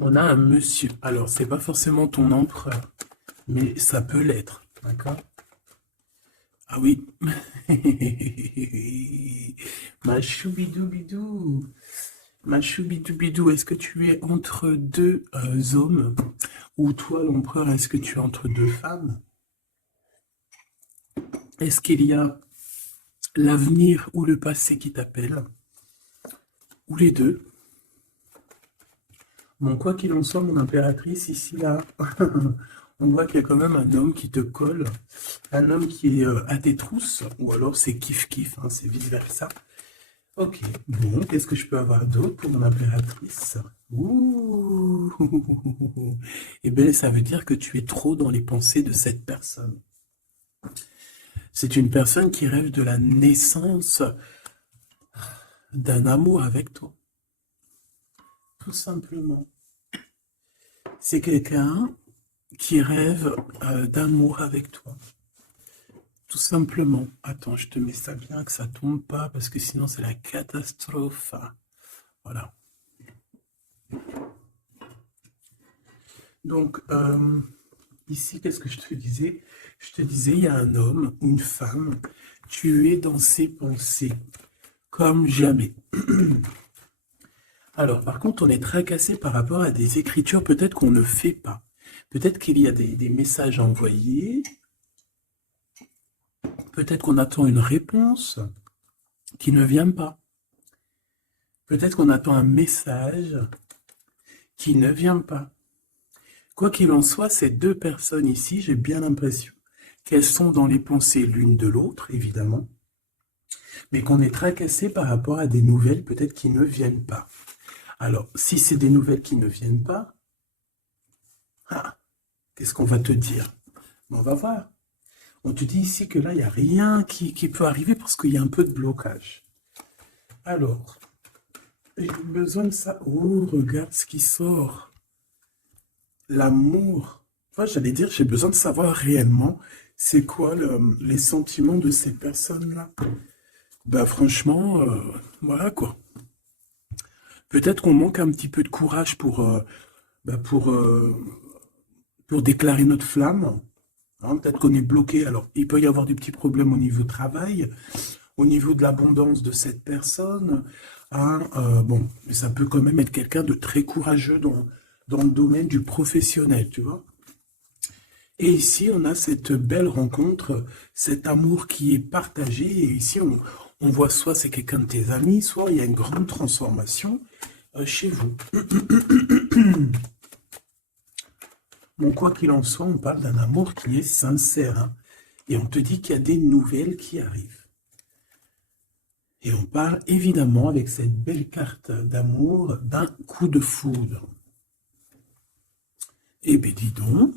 On a un monsieur. Alors, c'est pas forcément ton empereur, mais ça peut l'être. D'accord? Ah oui. Ma choubidoubidou. Ma choubidoubidou, est-ce que tu es entre deux hommes? Ou toi, l'empereur, est-ce que tu es entre deux femmes? Est-ce qu'il y a l'avenir ou le passé qui t'appelle? Ou les deux? Bon, quoi qu'il en soit, mon impératrice, ici, là, on voit qu'il y a quand même un homme qui te colle, un homme qui est à tes trousses, ou alors c'est kiff-kiff, hein, c'est vice-versa. Ok, bon, qu'est-ce que je peux avoir d'autre pour mon impératrice? Ouh, eh bien, ça veut dire que tu es trop dans les pensées de cette personne. C'est une personne qui rêve de la naissance d'un amour avec toi, tout simplement. C'est quelqu'un qui rêve d'amour avec toi. Tout simplement. Attends, je te mets ça bien, que ça tombe pas, parce que sinon c'est la catastrophe. Voilà. Donc, ici, qu'est-ce que je te disais? Je te disais, il y a un homme, une femme, tu es dans ses pensées, comme jamais. Alors, par contre, on est tracassé par rapport à des écritures peut-être qu'on ne fait pas. Peut-être qu'il y a des messages envoyés, peut-être qu'on attend une réponse qui ne vient pas. Peut-être qu'on attend un message qui ne vient pas. Quoi qu'il en soit, ces deux personnes ici, j'ai bien l'impression qu'elles sont dans les pensées l'une de l'autre, évidemment, mais qu'on est tracassé par rapport à des nouvelles peut-être qui ne viennent pas. Alors, si c'est des nouvelles qui ne viennent pas, ah, qu'est-ce qu'on va te dire? On va voir. On te dit ici que là, il n'y a rien qui peut arriver parce qu'il y a un peu de blocage. Alors, j'ai besoin de ça. Oh, regarde ce qui sort. L'amour. Enfin, j'allais dire, j'ai besoin de savoir réellement c'est quoi les sentiments de ces personnes-là. Ben franchement, voilà quoi. Peut-être qu'on manque un petit peu de courage ben, pour déclarer notre flamme. Hein, peut-être qu'on est bloqué. Alors, il peut y avoir des petits problèmes au niveau du travail, au niveau de l'abondance de cette personne. Hein, bon, mais ça peut quand même être quelqu'un de très courageux dans le domaine du professionnel, tu vois. Et ici, on a cette belle rencontre, cet amour qui est partagé. Et ici, on voit soit c'est quelqu'un de tes amis, soit il y a une grande transformation chez vous. Bon, quoi qu'il en soit, on parle d'un amour qui est sincère, hein. Et on te dit qu'il y a des nouvelles qui arrivent. Et on parle évidemment avec cette belle carte d'amour d'un coup de foudre. Eh bien, dis donc.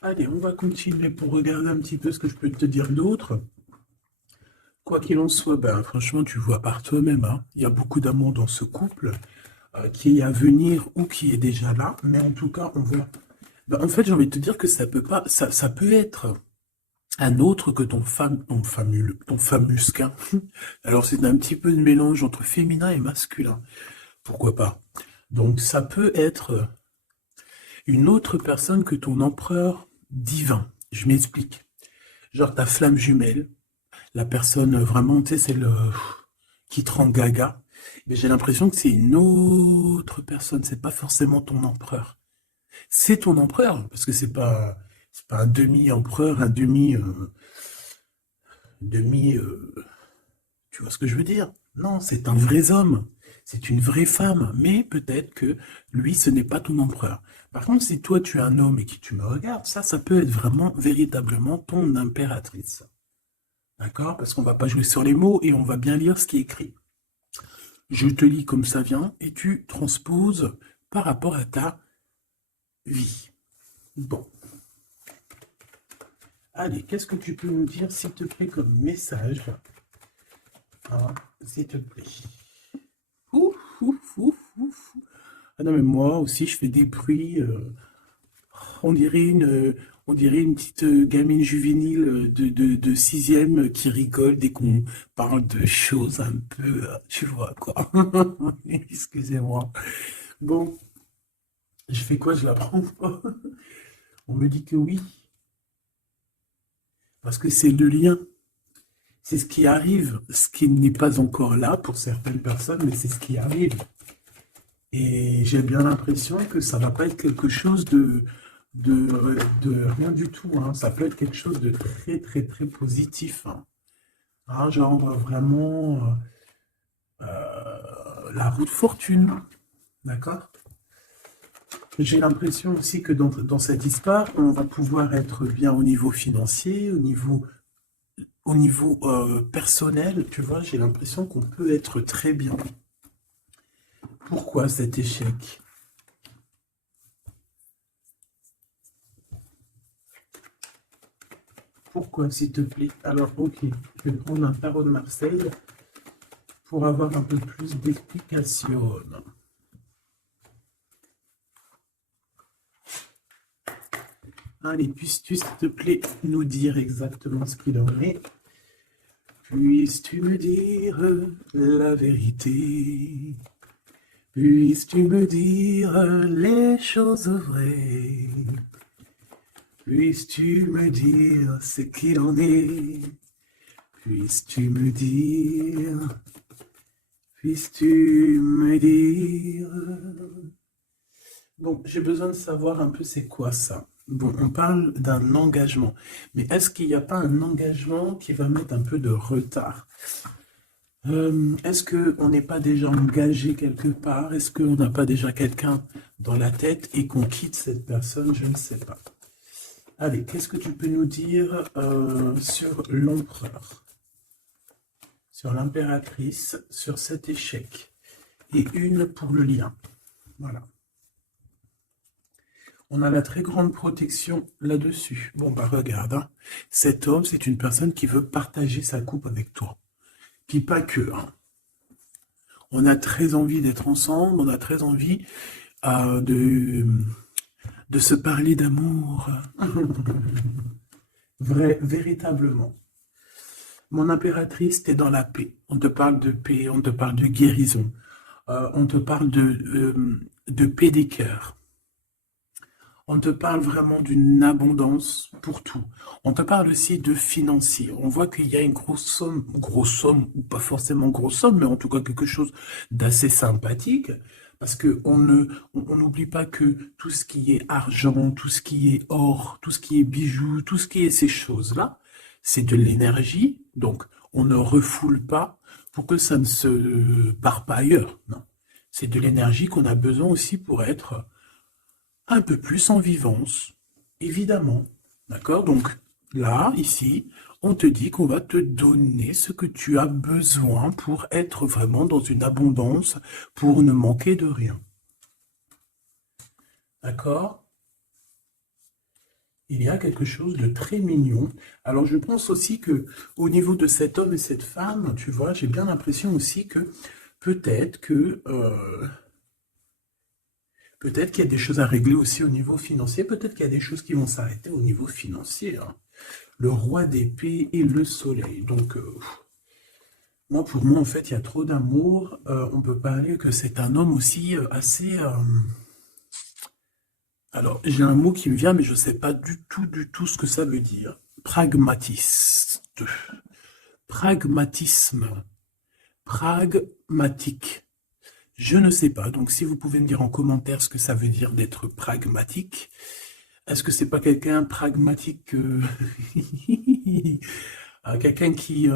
Allez, on va continuer pour regarder un petit peu ce que je peux te dire d'autre. Quoi qu'il en soit, ben, franchement, tu vois par toi-même, hein, il y a beaucoup d'amour dans ce couple, qui est à venir ou qui est déjà là, mais en tout cas, on voit. Ben, en fait, j'ai envie de te dire que ça peut pas, ça peut être un autre que ton famusquin. Alors, c'est un petit peu de mélange entre féminin et masculin. Pourquoi pas? Donc, ça peut être une autre personne que ton empereur divin. Je m'explique. Genre ta flamme jumelle, la personne vraiment, tu sais, c'est le qui te rend gaga. Mais j'ai l'impression que c'est une autre personne, c'est pas forcément ton empereur. C'est ton empereur, parce que c'est pas un demi-empereur, un demi, tu vois ce que je veux dire? Non, c'est un vrai homme, c'est une vraie femme, mais peut-être que lui, ce n'est pas ton empereur. Par contre, si toi, tu es un homme et que tu me regardes, ça peut être vraiment, véritablement ton impératrice. D'accord? Parce qu'on va pas jouer sur les mots et on va bien lire ce qui est écrit. Je te lis comme ça vient et tu transposes par rapport à ta vie. Bon. Allez, qu'est-ce que tu peux nous dire, s'il te plaît, comme message? Ah, s'il te plaît. Ouf, ouf, ouf, ouf. Ah non, mais moi aussi, je fais des bruits. on dirait une petite gamine juvénile de sixième qui rigole dès qu'on parle de choses un peu, tu vois, quoi. Excusez-moi. Bon, je fais quoi? Je la prends pas. On me dit que oui, parce que c'est le lien. C'est ce qui arrive, ce qui n'est pas encore là pour certaines personnes, mais c'est ce qui arrive. Et j'ai bien l'impression que ça va pas être quelque chose de rien du tout, hein. Ça peut être quelque chose de très, très, très positif, hein. Hein, genre vraiment la roue de fortune, d'accord? J'ai l'impression aussi que dans cette histoire, on va pouvoir être bien au niveau financier, au niveau personnel, tu vois, j'ai l'impression qu'on peut être très bien. Pourquoi cet échec? Pourquoi, s'il te plaît? Alors, ok, je vais prendre un tarot de Marseille pour avoir un peu plus d'explications. Allez, puisses-tu, s'il te plaît, nous dire exactement ce qu'il en est? Puisses-tu me dire la vérité? Puisses-tu me dire les choses vraies? Puisses-tu me dire ce qu'il en est? Puisses-tu me dire? Puisses-tu me dire? Bon, j'ai besoin de savoir un peu c'est quoi ça. Bon, on parle d'un engagement, mais est-ce qu'il n'y a pas un engagement qui va mettre un peu de retard? Est-ce qu'on n'est pas déjà engagé quelque part? Est-ce qu'on n'a pas déjà quelqu'un dans la tête et qu'on quitte cette personne? Je ne sais pas. Allez, qu'est-ce que tu peux nous dire sur l'empereur, sur l'impératrice, sur cet échec? Et une pour le lien. Voilà. On a la très grande protection là-dessus. Bon, bah regarde, hein. Cet homme, c'est une personne qui veut partager sa coupe avec toi. Qui pas que, hein. On a très envie d'être ensemble, on a très envie de se parler d'amour. Vrai, véritablement. Mon impératrice, t'es dans la paix. On te parle de paix, on te parle de guérison. On te parle de paix des cœurs. On te parle vraiment d'une abondance pour tout. On te parle aussi de financier. On voit qu'il y a une grosse somme, ou pas forcément grosse somme, mais en tout cas quelque chose d'assez sympathique. Parce que on n'oublie pas que tout ce qui est argent, tout ce qui est or, tout ce qui est bijoux, tout ce qui est ces choses-là, c'est de l'énergie. Donc, on ne refoule pas pour que ça ne se part pas ailleurs. Non. C'est de l'énergie qu'on a besoin aussi pour être un peu plus en vivance, évidemment. D'accord? Donc là, ici, on te dit qu'on va te donner ce que tu as besoin pour être vraiment dans une abondance, pour ne manquer de rien. D'accord? Il y a quelque chose de très mignon. Alors je pense aussi que au niveau de cet homme et cette femme, tu vois, j'ai bien l'impression aussi que peut-être que peut-être qu'il y a des choses à régler aussi au niveau financier, peut-être qu'il y a des choses qui vont s'arrêter au niveau financier, hein. Le roi d'épée et le soleil. Donc, moi, pour moi, en fait, il y a trop d'amour. On peut parler que c'est un homme aussi assez... Alors, j'ai un mot qui me vient, mais je ne sais pas du tout ce que ça veut dire. Pragmatiste. Pragmatisme. Pragmatique. Je ne sais pas. Donc, si vous pouvez me dire en commentaire ce que ça veut dire d'être pragmatique. Est-ce que c'est pas quelqu'un pragmatique quelqu'un qui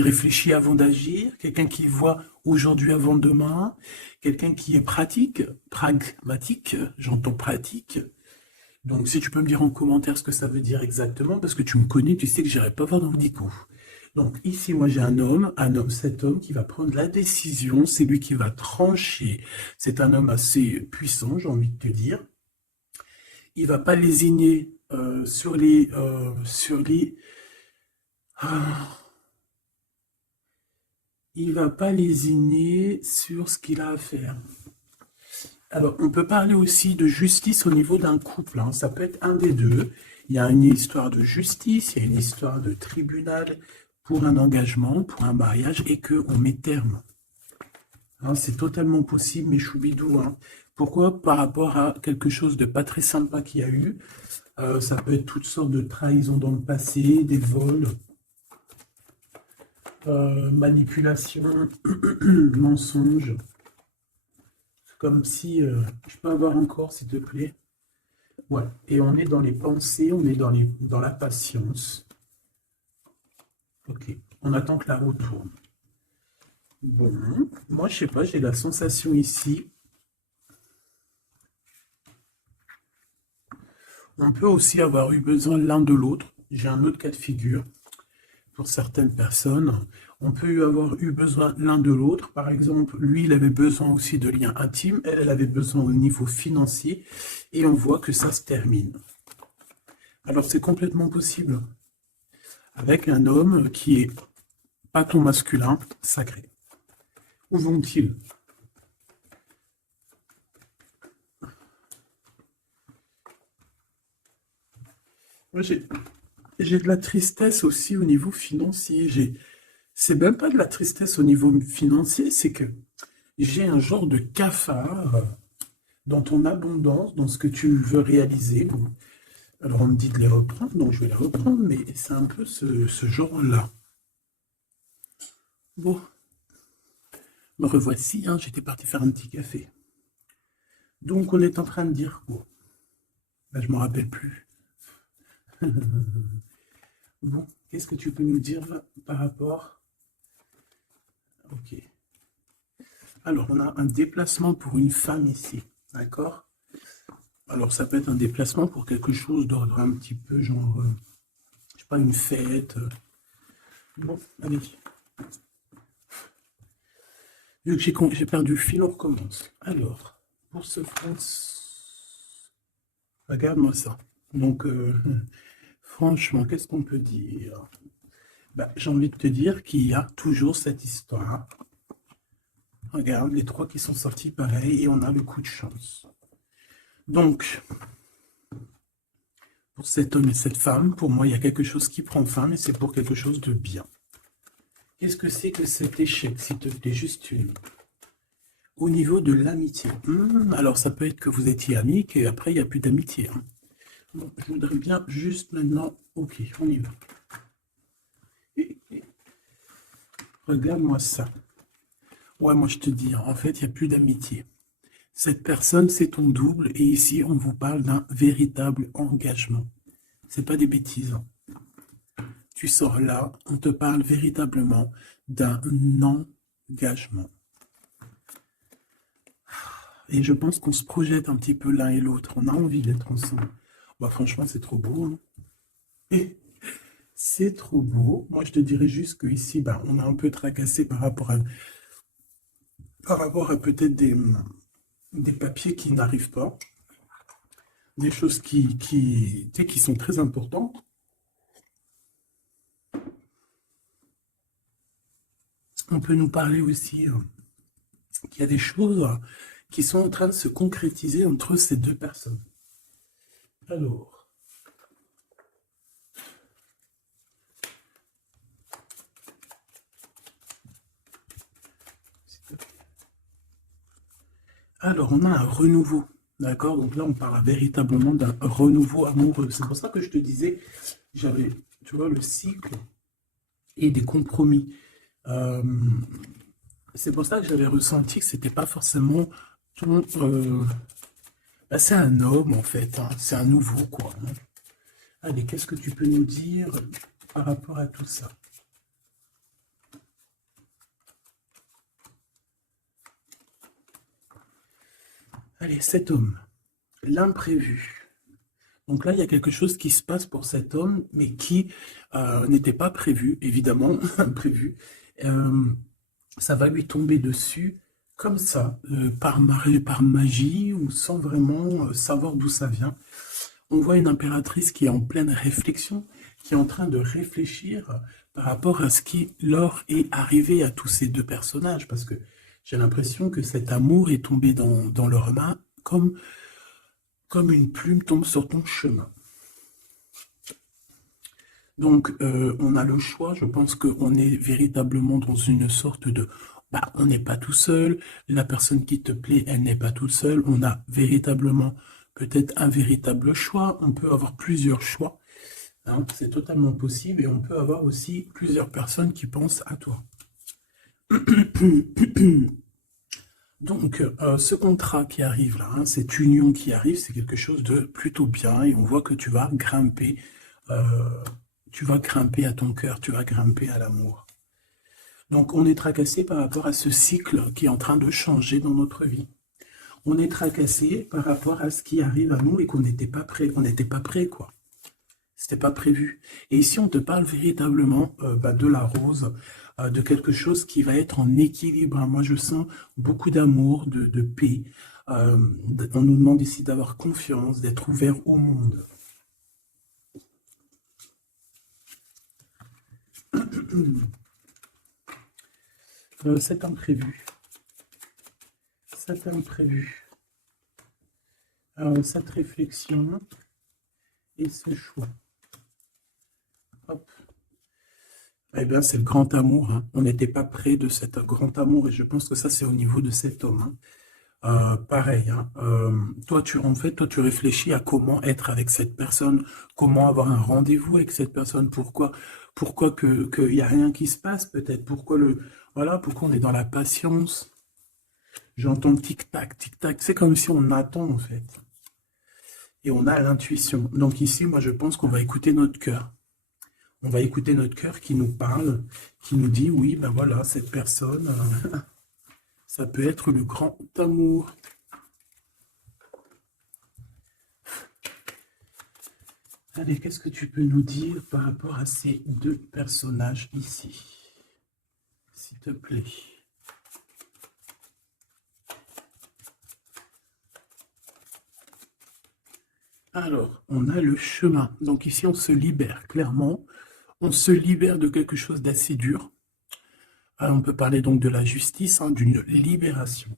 réfléchit avant d'agir, quelqu'un qui voit aujourd'hui avant demain, quelqu'un qui est pratique, pragmatique, j'entends pratique. Donc si tu peux me dire en commentaire ce que ça veut dire exactement, parce que tu me connais, tu sais que j'irai pas voir dans le coups. Donc ici, moi j'ai cet homme qui va prendre la décision, c'est lui qui va trancher. C'est un homme assez puissant, j'ai envie de te dire. Il va pas lésigner ah, il va pas lésiner sur ce qu'il a à faire. Alors, on peut parler aussi de justice au niveau d'un couple, hein. Ça peut être un des deux. Il y a une histoire de justice, il y a une histoire de tribunal pour un engagement, pour un mariage, et qu'on met terme. Hein, c'est totalement possible, mes choubidous, hein. Pourquoi? Par rapport à quelque chose de pas très sympa qu'il y a eu. Ça peut être toutes sortes de trahisons dans le passé, des vols, manipulation, mensonges. C'est comme si... je peux avoir encore, s'il te plaît? Voilà. Et on est dans les pensées, on est dans la patience. Ok. On attend que la roue tourne. Bon. Moi, je sais pas, j'ai la sensation ici. On peut aussi avoir eu besoin l'un de l'autre. J'ai un autre cas de figure pour certaines personnes. On peut avoir eu besoin l'un de l'autre. Par exemple, lui, il avait besoin aussi de liens intimes. Elle avait besoin au niveau financier. Et on voit que ça se termine. Alors, c'est complètement possible. Avec un homme qui est pas ton masculin sacré. Où vont-ils? Moi, j'ai de la tristesse aussi au niveau financier. C'est même pas de la tristesse au niveau financier, c'est que j'ai un genre de cafard dans ton abondance, dans ce que tu veux réaliser. Bon, alors on me dit de les reprendre, donc je vais les reprendre, mais c'est un peu ce genre-là. Bon, me revoici, hein, j'étais parti faire un petit café. Donc on est en train de dire quoi? Ben, je ne me rappelle plus. Bon, qu'est-ce que tu peux nous dire là, par rapport? Ok. Alors, on a un déplacement pour une femme ici, d'accord? Alors, ça peut être un déplacement pour quelque chose d'ordre un petit peu genre, je sais pas, une fête. Bon, allez. Vu que j'ai perdu le fil, on recommence. Alors, pour ce France, regarde-moi ça. Donc, franchement, qu'est-ce qu'on peut dire? Bah, j'ai envie de te dire qu'il y a toujours cette histoire. Regarde, les trois qui sont sortis pareil, et on a le coup de chance. Donc, pour cet homme et cette femme, pour moi, il y a quelque chose qui prend fin, mais c'est pour quelque chose de bien. Qu'est-ce que c'est que cet échec, s'il te plaît, juste une? Au niveau de l'amitié. Alors, ça peut être que vous étiez amis, et après, il n'y a plus d'amitié. Hein. Bon, je voudrais bien juste maintenant... Ok, on y va. Regarde-moi ça. Ouais, moi, je te dis, en fait, il n'y a plus d'amitié. Cette personne, c'est ton double, et ici, on vous parle d'un véritable engagement. C'est pas des bêtises. Hein. Tu sors là, on te parle véritablement d'un engagement. Et je pense qu'on se projette un petit peu l'un et l'autre. On a envie d'être ensemble. Bah, franchement, c'est trop beau. Hein. Et c'est trop beau. Moi, je te dirais juste qu'ici, bah, on a un peu tracassé par rapport à peut-être des papiers qui n'arrivent pas. Des choses qui sont très importantes. On peut nous parler aussi qu'il y a des choses qui sont en train de se concrétiser entre ces deux personnes. Alors, on a un renouveau, d'accord? Donc là, on parle véritablement d'un renouveau amoureux. C'est pour ça que je te disais, j'avais, tu vois, le cycle et des compromis. C'est pour ça que j'avais ressenti que c'était pas forcément ton... bah, c'est un homme, en fait. Hein. C'est un nouveau, quoi. Hein. Allez, qu'est-ce que tu peux nous dire par rapport à tout ça? Allez, cet homme, l'imprévu. Donc là, il y a quelque chose qui se passe pour cet homme, mais qui n'était pas prévu, évidemment, imprévu. Ça va lui tomber dessus comme ça, par magie, ou sans vraiment savoir d'où ça vient. On voit une impératrice qui est en pleine réflexion, qui est en train de réfléchir par rapport à ce qui leur est arrivé à tous ces deux personnages, parce que J'ai l'impression que cet amour est tombé dans leurs mains comme une plume tombe sur ton chemin. Donc, on a le choix. Je pense qu'on est véritablement dans une sorte de... Bah, on n'est pas tout seul. La personne qui te plaît, elle n'est pas toute seule. On a véritablement peut-être un véritable choix. On peut avoir plusieurs choix. Hein, c'est totalement possible. Et on peut avoir aussi plusieurs personnes qui pensent à toi. Donc, ce contrat qui arrive là, hein, cette union qui arrive, c'est quelque chose de plutôt bien. Et on voit que tu vas grimper... tu vas grimper à ton cœur, tu vas grimper à l'amour. Donc, on est tracassé par rapport à ce cycle qui est en train de changer dans notre vie. On est tracassé par rapport à ce qui arrive à nous et qu'on n'était pas prêt. On n'était pas prêt, quoi. C'était pas prévu. Et ici, on te parle véritablement de la rose, de quelque chose qui va être en équilibre. Moi, je sens beaucoup d'amour, de paix. On nous demande ici d'avoir confiance, d'être ouvert au monde. C'est imprévu. C'est imprévu. Cette réflexion et ce choix. Hop. Eh bien, c'est le grand amour. Hein. On n'était pas près de cet grand amour et je pense que ça, c'est au niveau de cet homme. Hein. Pareil. Hein. Toi, tu réfléchis à comment être avec cette personne, comment avoir un rendez-vous avec cette personne, pourquoi qu'il n'y a rien qui se passe, peut-être, pourquoi on est dans la patience. J'entends tic-tac, tic-tac. C'est comme si on attend, en fait. Et on a l'intuition. Donc ici, moi, je pense qu'on va écouter notre cœur. On va écouter notre cœur qui nous parle, qui nous dit, oui, ben voilà, cette personne, ça peut être le grand amour. Allez, qu'est-ce que tu peux nous dire par rapport à ces deux personnages ici, s'il te plaît? Alors, on a le chemin. Donc ici, on se libère, clairement. On se libère de quelque chose d'assez dur. On peut parler donc de la justice, hein, d'une libération.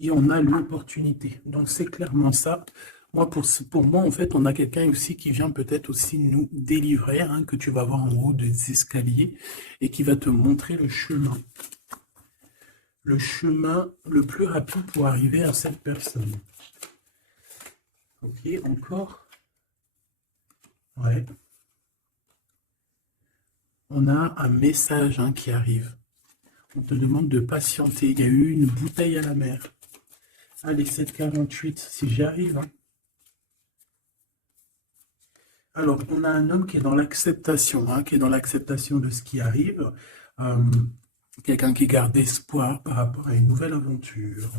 Et on a l'opportunité. Donc c'est clairement ça. Moi, pour moi, en fait, on a quelqu'un aussi qui vient peut-être aussi nous délivrer, hein, que tu vas voir en haut des escaliers, et qui va te montrer le chemin. Le chemin le plus rapide pour arriver à cette personne. Ok, encore. Ouais. On a un message hein, qui arrive. On te demande de patienter. Il y a eu une bouteille à la mer. Allez, 7,48, si j'y arrive. Hein. Alors, on a un homme qui est dans l'acceptation, hein, qui est dans l'acceptation de ce qui arrive. Quelqu'un qui garde espoir par rapport à une nouvelle aventure.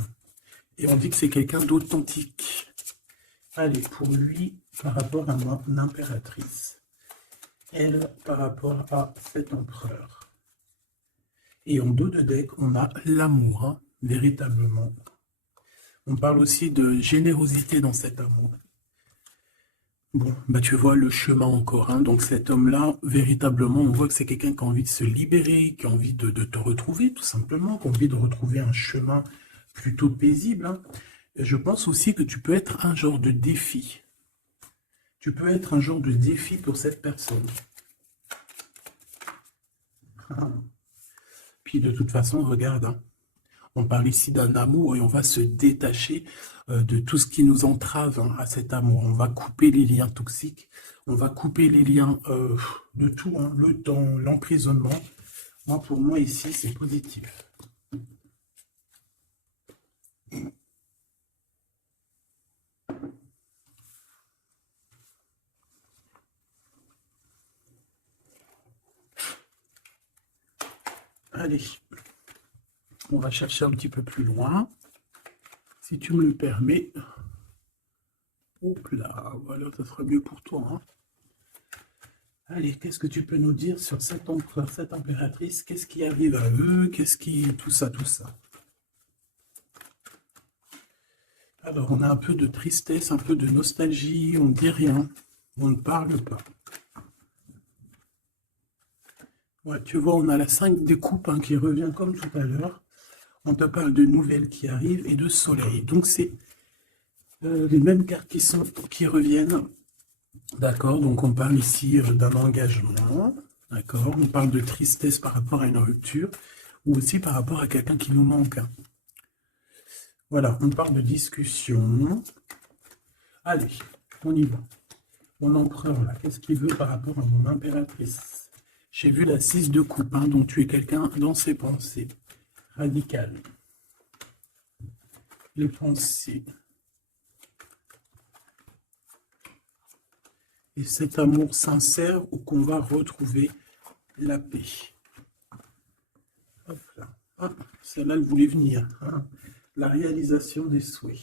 Et on dit que c'est quelqu'un d'authentique. Allez, pour lui, par rapport à mon impératrice. Elle, par rapport à cet empereur. Et en dos de deck, on a l'amour, hein, véritablement. On parle aussi de générosité dans cet amour. Bon, bah tu vois le chemin encore. Hein. Donc cet homme-là, véritablement, on voit que c'est quelqu'un qui a envie de se libérer, qui a envie de te retrouver, tout simplement, qui a envie de retrouver un chemin plutôt paisible. Hein. Et je pense aussi que tu peux être un genre de défi. Tu peux être un genre de défi pour cette personne. Puis de toute façon, regarde, hein, on parle ici d'un amour et on va se détacher de tout ce qui nous entrave hein, à cet amour. On va couper les liens toxiques, on va couper les liens de tout, hein, le temps, l'emprisonnement. Moi, pour moi, ici, c'est positif. Allez, on va chercher un petit peu plus loin, si tu me le permets. Hop là, voilà, ça sera mieux pour toi. Hein. Allez, qu'est-ce que tu peux nous dire sur cet empereur, cette impératrice? Qu'est-ce qui arrive à eux? Qu'est-ce qui... tout ça, tout ça. Alors, on a un peu de tristesse, un peu de nostalgie, on ne dit rien, on ne parle pas. Ouais, tu vois, on a la 5 des coupes hein, qui revient comme tout à l'heure. On te parle de nouvelles qui arrivent et de soleil. Donc, c'est les mêmes cartes qui reviennent. D'accord, donc on parle ici d'un engagement. D'accord, on parle de tristesse par rapport à une rupture ou aussi par rapport à quelqu'un qui nous manque. Voilà, on parle de discussion. Allez, on y va. Mon empereur, là, qu'est-ce qu'il veut par rapport à mon impératrice? J'ai vu la 6 de coupe, hein, donc tu es quelqu'un dans ses pensées. Radical. Les pensées. Et cet amour sincère où qu'on va retrouver la paix. Hop là. Ah, celle-là, elle voulait venir. Hein. La réalisation des souhaits.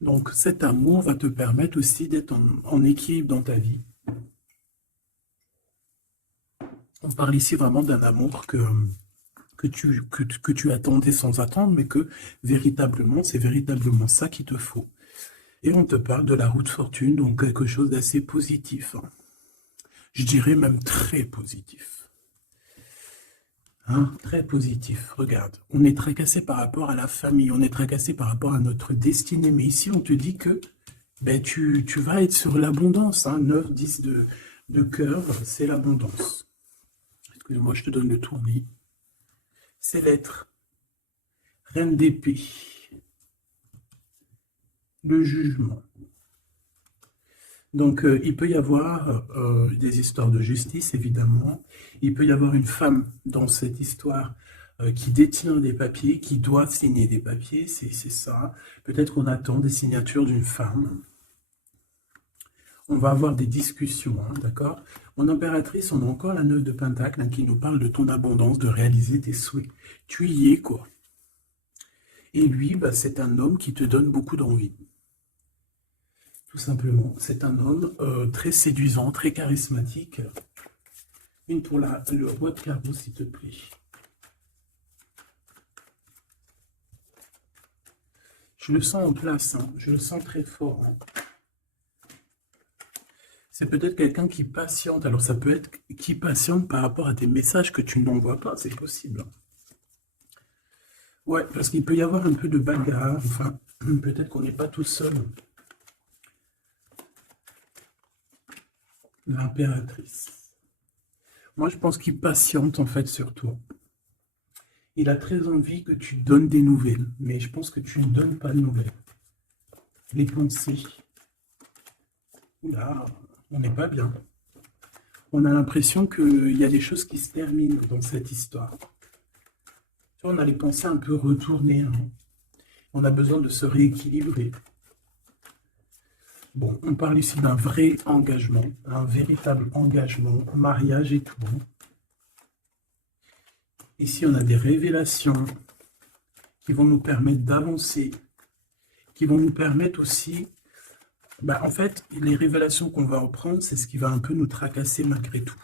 Donc cet amour va te permettre aussi d'être en équilibre dans ta vie. On parle ici vraiment d'un amour que tu attendais sans attendre, mais que véritablement, c'est véritablement ça qu'il te faut. Et on te parle de la route fortune, donc quelque chose d'assez positif. Hein. Je dirais même très positif. Hein, très positif. Regarde, on est tracassé par rapport à la famille, on est tracassé par rapport à notre destinée, mais ici on te dit que ben, tu vas être sur l'abondance. Hein, 9, 10 de cœur, c'est l'abondance. Excuse-moi, je te donne le tournis. C'est l'être. Reine d'épée. Le jugement. Donc, il peut y avoir des histoires de justice, évidemment. Il peut y avoir une femme dans cette histoire qui détient des papiers, qui doit signer des papiers, c'est ça. Peut-être qu'on attend des signatures d'une femme. On va avoir des discussions, hein, d'accord? Mon impératrice, on a encore la 9 de Pentacle hein, qui nous parle de ton abondance, de réaliser tes souhaits. Tu y es, quoi. Et lui, bah, c'est un homme qui te donne beaucoup d'envie. Tout simplement. C'est un homme très séduisant, très charismatique. Une pour le roi de carreau, s'il te plaît. Je le sens en place, hein. Je le sens très fort. Hein. C'est peut-être quelqu'un qui patiente. Alors ça peut être qui patiente par rapport à des messages que tu n'envoies pas, c'est possible. Ouais, parce qu'il peut y avoir un peu de bagarre. Enfin, peut-être qu'on n'est pas tout seul. L'impératrice. Moi, je pense qu'il patiente en fait sur toi. Il a très envie que tu donnes des nouvelles, mais je pense que tu ne donnes pas de nouvelles. Les pensées. Oula, on n'est pas bien. On a l'impression qu'il y a des choses qui se terminent dans cette histoire. Tu vois, on a les pensées un peu retournées. Hein. On a besoin de se rééquilibrer. Bon, on parle ici d'un vrai engagement, un véritable engagement, mariage et tout. Ici, on a des révélations qui vont nous permettre d'avancer, qui vont nous permettre aussi... Bah, en fait, les révélations qu'on va reprendre, c'est ce qui va un peu nous tracasser malgré tout.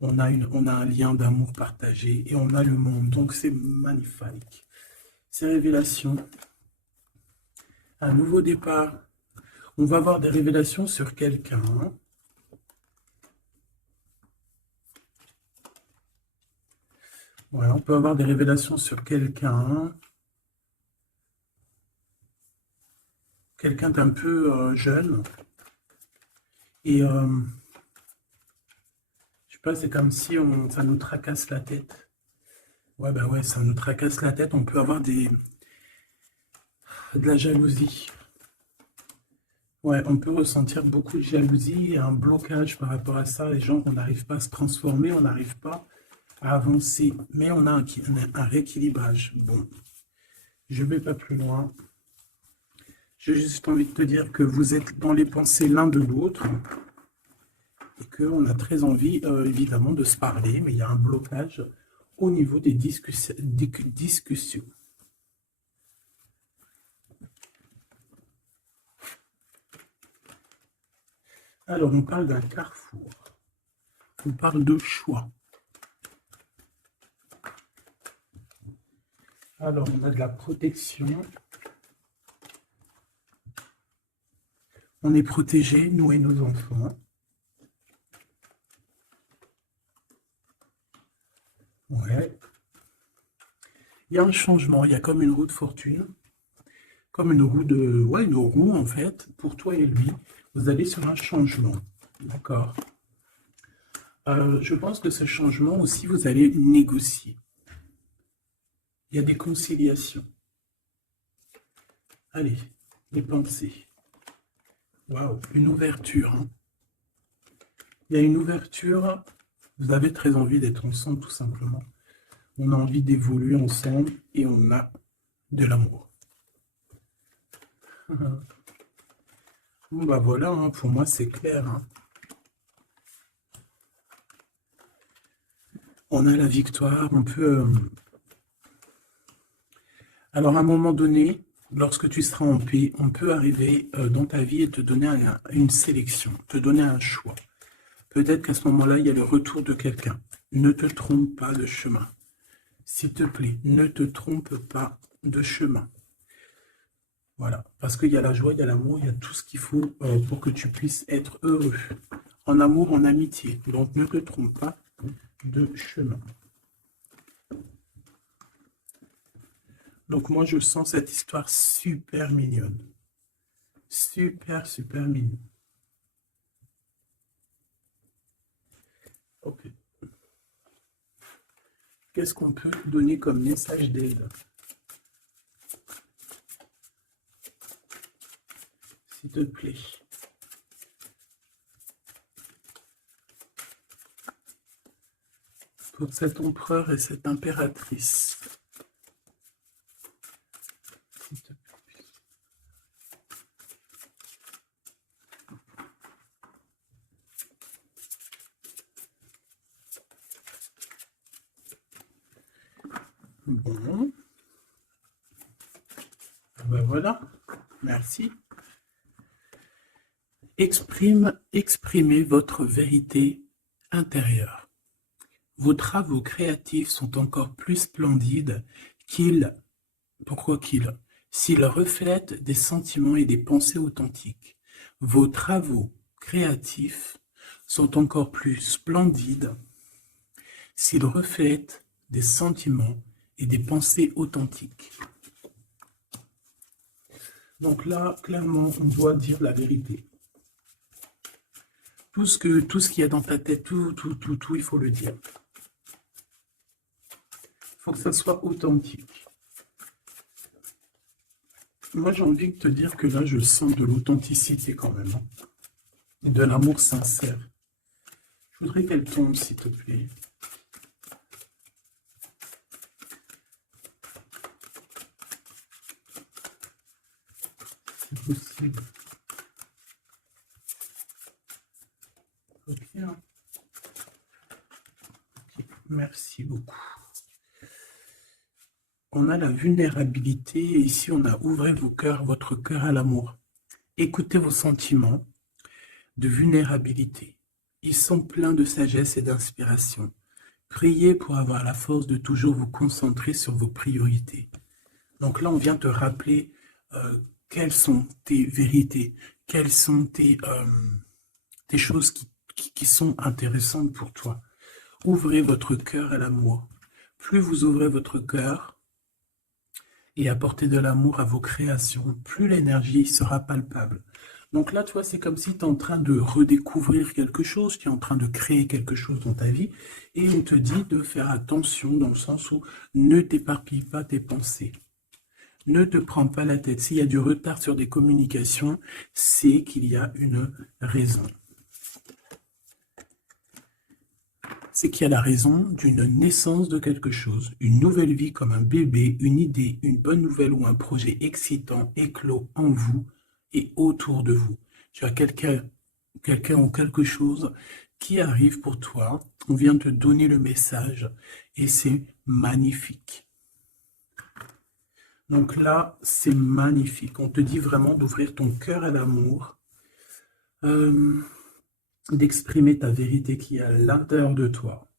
On a un lien d'amour partagé et on a le monde, donc c'est magnifique. Ces révélations, un nouveau départ. On va avoir des révélations sur quelqu'un. Ouais, on peut avoir des révélations sur quelqu'un. Quelqu'un d'un peu jeune. Et je sais pas, c'est comme si ça nous tracasse la tête. Ouais, bah ouais, ça nous tracasse la tête. On peut avoir de la jalousie. Ouais, on peut ressentir beaucoup de jalousie et un blocage par rapport à ça. Les gens, on n'arrive pas à se transformer, on n'arrive pas à avancer. Mais on a un rééquilibrage. Bon, je ne vais pas plus loin. J'ai juste envie de te dire que vous êtes dans les pensées l'un de l'autre et qu'on a très envie, évidemment, de se parler, mais il y a un blocage au niveau des discussions. Alors, on parle d'un carrefour. On parle de choix. Alors, on a de la protection. On est protégé, nous et nos enfants. Il y a un changement, il y a comme une roue de fortune, comme une roue de... Ouais, une roue en fait, pour toi et lui. Vous allez sur un changement, d'accord? Je pense que ce changement aussi, vous allez négocier. Il y a des conciliations. Allez, les pensées. Waouh, une ouverture, hein. Il y a une ouverture. Vous avez très envie d'être ensemble, tout simplement. On a envie d'évoluer ensemble et on a de l'amour. Bon, bah voilà, hein, pour moi, c'est clair, hein. On a la victoire, on peut... Alors, à un moment donné, lorsque tu seras en paix, on peut arriver dans ta vie et te donner une sélection, te donner un choix. Peut-être qu'à ce moment-là, il y a le retour de quelqu'un. Ne te trompe pas de chemin. S'il te plaît, ne te trompe pas de chemin. Voilà, parce qu'il y a la joie, il y a l'amour, il y a tout ce qu'il faut pour que tu puisses être heureux. En amour, en amitié. Donc, ne te trompe pas de chemin. Donc, moi, je sens cette histoire super mignonne. Super, super mignonne. Ok. Qu'est-ce qu'on peut donner comme message d'aide? S'il te plaît. Pour cet empereur et cette impératrice. S'il te plaît. Bon. Ben voilà. Merci. Exprimez votre vérité intérieure. Vos travaux créatifs sont encore plus splendides s'ils reflètent des sentiments et des pensées authentiques. Vos travaux créatifs sont encore plus splendides s'ils reflètent des sentiments et des pensées authentiques. Donc là, clairement, on doit dire la vérité. Tout ce qu'il y a dans ta tête, tout, il faut le dire. Il faut que ça soit authentique. Moi, j'ai envie de te dire que là, je sens de l'authenticité quand même, hein, et de l'amour sincère. Je voudrais qu'elle tombe, s'il te plaît. C'est possible. Ok, hein. Ok, merci beaucoup. On a la vulnérabilité, et ici on a ouvrez votre cœur à l'amour. Écoutez vos sentiments de vulnérabilité. Ils sont pleins de sagesse et d'inspiration. Priez pour avoir la force de toujours vous concentrer sur vos priorités. Donc là, on vient te rappeler quelles sont tes vérités, quelles sont tes choses qui sont intéressantes pour toi. Ouvrez votre cœur à l'amour. Plus vous ouvrez votre cœur, et apporter de l'amour à vos créations, plus l'énergie sera palpable. Donc là, tu vois, c'est comme si tu es en train de redécouvrir quelque chose, tu es en train de créer quelque chose dans ta vie, et on te dit de faire attention dans le sens où ne t'éparpille pas tes pensées. Ne te prends pas la tête. S'il y a du retard sur des communications, c'est qu'il y a une raison. C'est qu'il y a la raison d'une naissance de quelque chose, une nouvelle vie comme un bébé, une idée, une bonne nouvelle ou un projet excitant éclos en vous et autour de vous. Tu as quelqu'un ou quelque chose qui arrive pour toi, on vient te donner le message et c'est magnifique. Donc là, c'est magnifique. On te dit vraiment d'ouvrir ton cœur à l'amour, d'exprimer ta vérité qui est à l'intérieur de toi.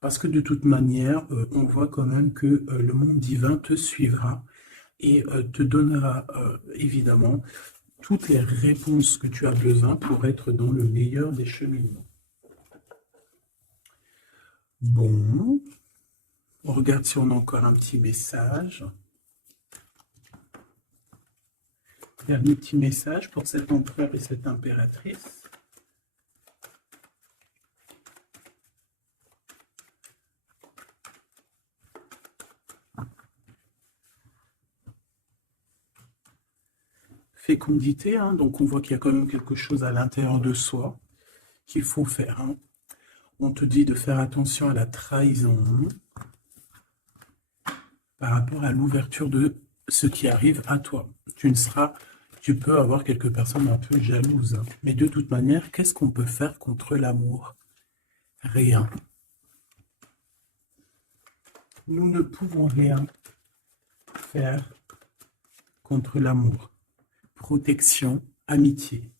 Parce que de toute manière, on voit quand même que le monde divin te suivra et te donnera évidemment toutes les réponses que tu as besoin pour être dans le meilleur des cheminements. Bon, On regarde si on a encore un petit message. Dernier petit message pour cet empereur et cette impératrice. Fécondité, hein, donc on voit qu'il y a quand même quelque chose à l'intérieur de soi qu'il faut faire. Hein. On te dit de faire attention à la trahison par rapport à l'ouverture de ce qui arrive à toi. Tu peux avoir quelques personnes un peu jalouses. Hein. Mais de toute manière, qu'est-ce qu'on peut faire contre l'amour? Rien. Nous ne pouvons rien faire contre l'amour. Protection, amitié.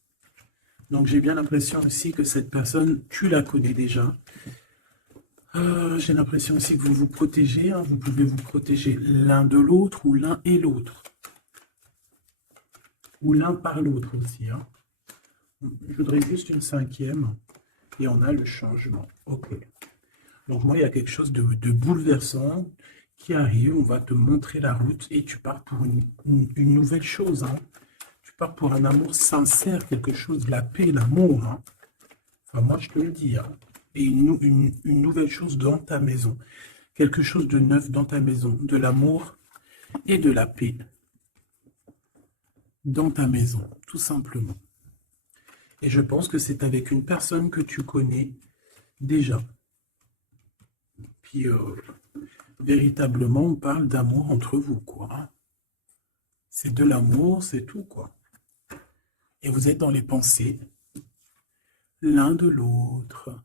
Donc j'ai bien l'impression aussi que cette personne, tu la connais déjà. J'ai l'impression aussi que vous vous protégez. Hein. Vous pouvez vous protéger l'un de l'autre ou l'un et l'autre. Ou l'un par l'autre aussi. Hein. Je voudrais juste une cinquième. Et on a le changement. Ok. Donc moi, il y a quelque chose de bouleversant qui arrive. On va te montrer la route et tu pars pour une nouvelle chose. Hein. Tu pars pour un amour sincère, quelque chose, la paix, l'amour. Hein. Enfin, moi, je te le dis. Hein. Et une nouvelle chose dans ta maison. Quelque chose de neuf dans ta maison. De l'amour et de la paix. Dans ta maison, tout simplement. Et je pense que c'est avec une personne que tu connais déjà. Puis, véritablement, on parle d'amour entre vous, quoi. C'est de l'amour, c'est tout, quoi. Et vous êtes dans les pensées l'un de l'autre.